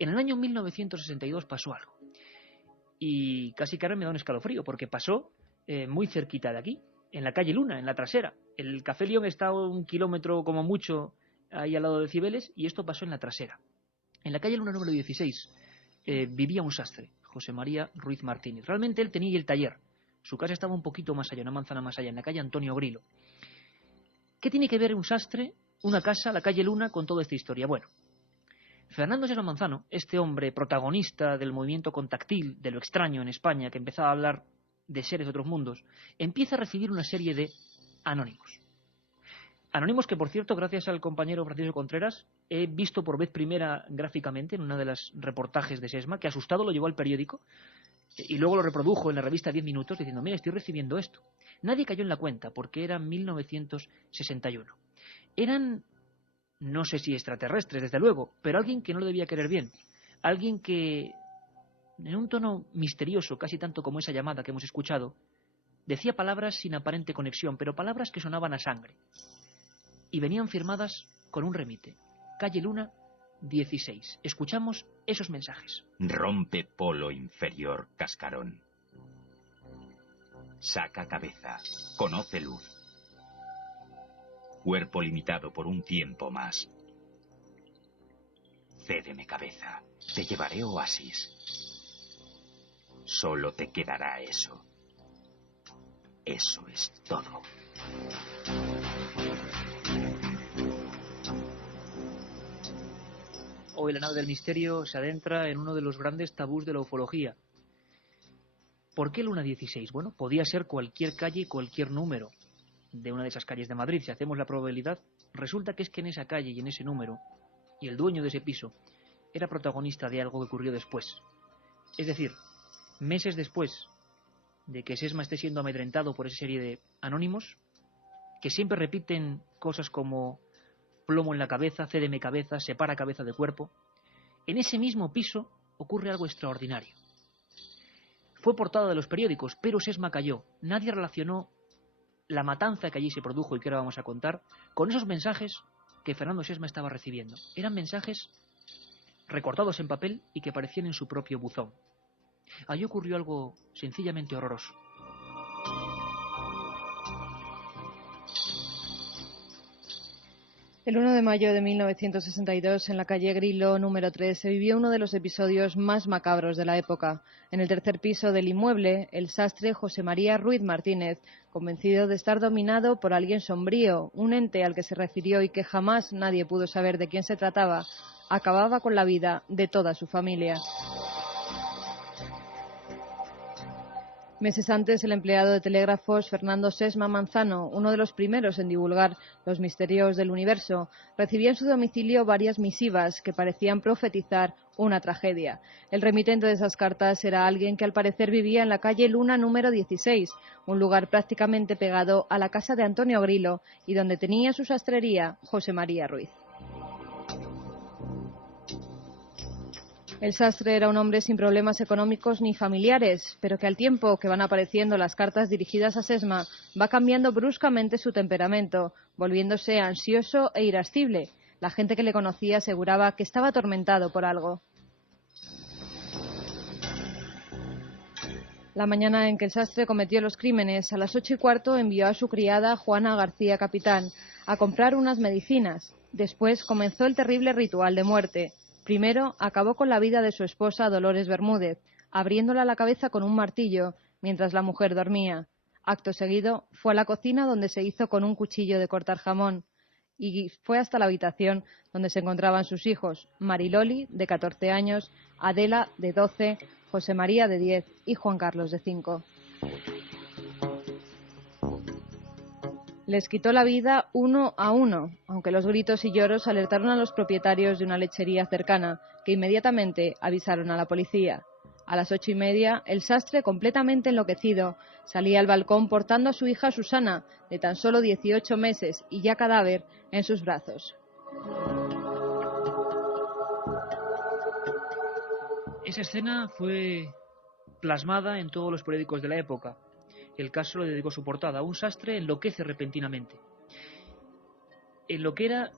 En el año 1962 pasó algo. Y casi que ahora me da un escalofrío, porque pasó muy cerquita de aquí, en la calle Luna, en la trasera. El Café León está a 1 kilómetro como mucho ahí al lado de Cibeles, y esto pasó en la trasera. En la calle Luna número 16 vivía un sastre, José María Ruiz Martínez. Realmente él tenía el taller. Su casa estaba un poquito más allá, una manzana más allá, en la calle Antonio Grilo. ¿Qué tiene que ver un sastre, una casa, la calle Luna, con toda esta historia? Bueno, Fernando Sesma Manzano, este hombre protagonista del movimiento contactil, de lo extraño en España, que empezaba a hablar de seres de otros mundos, empieza a recibir una serie de anónimos. Anónimos que, por cierto, gracias al compañero Francisco Contreras, he visto por vez primera gráficamente en una de las reportajes de Sesma, que asustado lo llevó al periódico y luego lo reprodujo en la revista 10 minutos diciendo, mira, estoy recibiendo esto. Nadie cayó en la cuenta porque era 1961. Eran, no sé si extraterrestres, desde luego, pero alguien que no lo debía querer bien. Alguien que, en un tono misterioso, casi tanto como esa llamada que hemos escuchado, decía palabras sin aparente conexión, pero palabras que sonaban a sangre. Y venían firmadas con un remite. Calle Luna 16. Escuchamos esos mensajes. Rompe polo inferior, cascarón. Saca cabeza. Conoce luz. Cuerpo limitado por un tiempo más. Cédeme cabeza. Te llevaré oasis. Solo te quedará eso. Eso es todo. Hoy la nave del misterio se adentra en uno de los grandes tabús de la ufología. ¿Por qué Luna 16? Bueno, podía ser cualquier calle, cualquier número de una de esas calles de Madrid. Si hacemos la probabilidad, resulta que es que en esa calle y en ese número, y el dueño de ese piso, era protagonista de algo que ocurrió después. Es decir, meses después de que Sesma esté siendo amedrentado por esa serie de anónimos, que siempre repiten cosas como plomo en la cabeza, cédeme cabeza, separa cabeza de cuerpo, en ese mismo piso ocurre algo extraordinario. Fue portada de los periódicos, pero Sesma cayó. Nadie relacionó la matanza que allí se produjo y que ahora vamos a contar con esos mensajes que Fernando Sesma estaba recibiendo. Eran mensajes recortados en papel y que aparecían en su propio buzón. Allí ocurrió algo sencillamente horroroso. El 1 de mayo de 1962, en la calle Grilo número 3, se vivió uno de los episodios más macabros de la época. En el tercer piso del inmueble, el sastre José María Ruiz Martínez, convencido de estar dominado por alguien sombrío, un ente al que se refirió y que jamás nadie pudo saber de quién se trataba, acababa con la vida de toda su familia. Meses antes, el empleado de telégrafos Fernando Sesma Manzano, uno de los primeros en divulgar los misterios del universo, recibía en su domicilio varias misivas que parecían profetizar una tragedia. El remitente de esas cartas era alguien que al parecer vivía en la calle Luna número 16, un lugar prácticamente pegado a la casa de Antonio Grilo y donde tenía su sastrería José María Ruiz. El sastre era un hombre sin problemas económicos ni familiares, pero que al tiempo que van apareciendo las cartas dirigidas a Sesma, va cambiando bruscamente su temperamento, volviéndose ansioso e irascible. La gente que le conocía aseguraba que estaba atormentado por algo. La mañana en que el sastre cometió los crímenes, a las 8:15 envió a su criada Juana García Capitán a comprar unas medicinas. Después comenzó el terrible ritual de muerte. Primero acabó con la vida de su esposa Dolores Bermúdez, abriéndola la cabeza con un martillo mientras la mujer dormía. Acto seguido fue a la cocina donde se hizo con un cuchillo de cortar jamón y fue hasta la habitación donde se encontraban sus hijos, Mariloli, de 14 años, Adela, de 12, José María, de 10 y Juan Carlos, de 5. Les quitó la vida uno a uno, aunque los gritos y lloros alertaron a los propietarios de una lechería cercana, que inmediatamente avisaron a la policía. A las 8:30, el sastre, completamente enloquecido, salía al balcón portando a su hija Susana, de tan solo 18 meses y ya cadáver, en sus brazos. Esa escena fue plasmada en todos los periódicos de la época. El caso le dedicó su portada. Un sastre enloquece repentinamente. En lo que era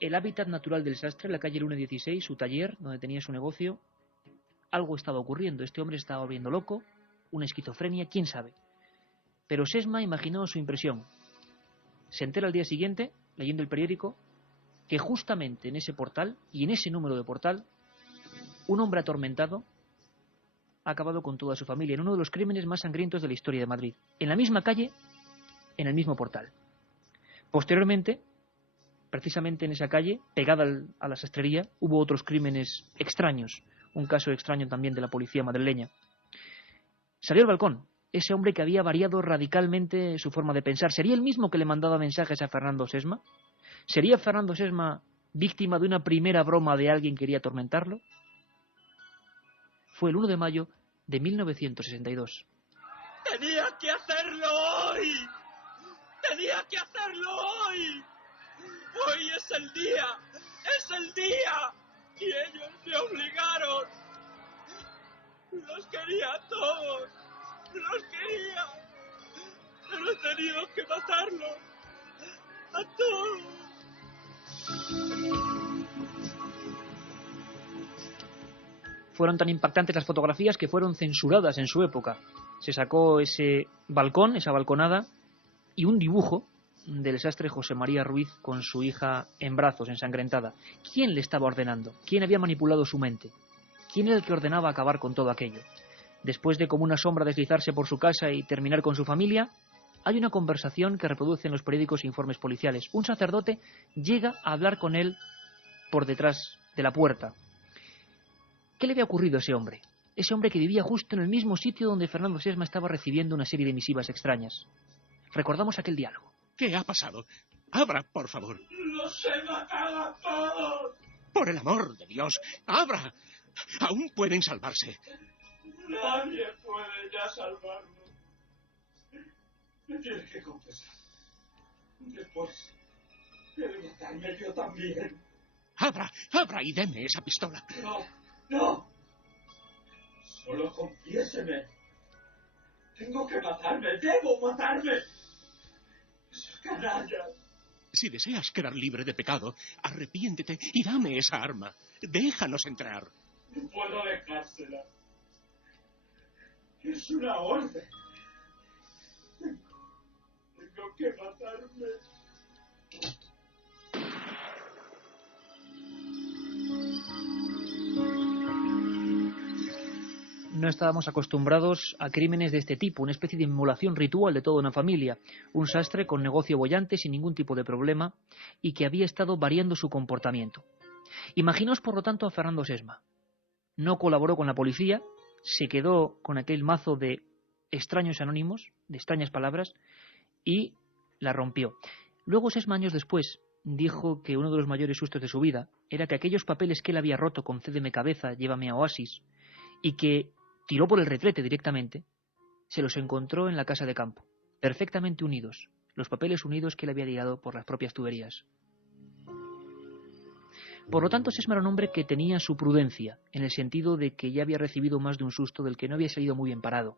el hábitat natural del sastre, la calle Luna 16, su taller, donde tenía su negocio. Algo estaba ocurriendo, este hombre estaba volviendo loco, una esquizofrenia, quién sabe. Pero Sesma imaginó su impresión. Se entera al día siguiente, leyendo el periódico, que justamente en ese portal, y en ese número de portal, un hombre atormentado ha acabado con toda su familia en uno de los crímenes más sangrientos de la historia de Madrid. En la misma calle, en el mismo portal. Posteriormente, precisamente en esa calle, pegada a la sastrería, hubo otros crímenes extraños. Un caso extraño también de la policía madrileña. Salió al balcón. Ese hombre que había variado radicalmente su forma de pensar. ¿Sería el mismo que le mandaba mensajes a Fernando Sesma? ¿Sería Fernando Sesma víctima de una primera broma de alguien que quería atormentarlo? Fue el 1 de mayo de 1962. ¡Tenía que hacerlo hoy! ¡Tenía que hacerlo hoy! ¡Hoy es el día! ¡Es el día! Y ellos me obligaron. Los quería a todos. Los quería. Pero he tenido que matarlos. A todos. Fueron tan impactantes las fotografías que fueron censuradas en su época. Se sacó ese balcón, esa balconada, y un dibujo del sastre José María Ruiz con su hija en brazos, ensangrentada. ¿Quién le estaba ordenando? ¿Quién había manipulado su mente? ¿Quién era el que ordenaba acabar con todo aquello? Después de como una sombra deslizarse por su casa y terminar con su familia, hay una conversación que reproducen los periódicos e informes policiales. Un sacerdote llega a hablar con él por detrás de la puerta. ¿Qué le había ocurrido a ese hombre? Ese hombre que vivía justo en el mismo sitio donde Fernando Sesma estaba recibiendo una serie de misivas extrañas. Recordamos aquel diálogo. ¿Qué ha pasado? Abra, por favor. ¡Los he matado a todos! Por el amor de Dios, abra. Aún pueden salvarse. Nadie puede ya salvarnos. Me tienes que confesar. Después, debe matarme yo también. Abra y deme esa pistola. No. Solo confiéseme. Tengo que matarme. Debo matarme. Esos canallas. Si deseas quedar libre de pecado, arrepiéntete y dame esa arma. Déjanos entrar. No puedo dejársela. Es una orden. Tengo que matarme. No estábamos acostumbrados a crímenes de este tipo, una especie de inmolación ritual de toda una familia. Un sastre con negocio boyante sin ningún tipo de problema y que había estado variando su comportamiento. Imaginaos, por lo tanto, a Fernando Sesma. No colaboró con la policía, se quedó con aquel mazo de extraños anónimos, de extrañas palabras, y la rompió. Luego, 6 años después, dijo que uno de los mayores sustos de su vida era que aquellos papeles que él había roto con Cédeme cabeza, llévame a Oasis, y que tiró por el retrete directamente, se los encontró en la casa de campo, perfectamente unidos, los papeles unidos que él había tirado por las propias tuberías. Por lo tanto, Sesma era un hombre que tenía su prudencia, en el sentido de que ya había recibido más de un susto del que no había salido muy bien parado.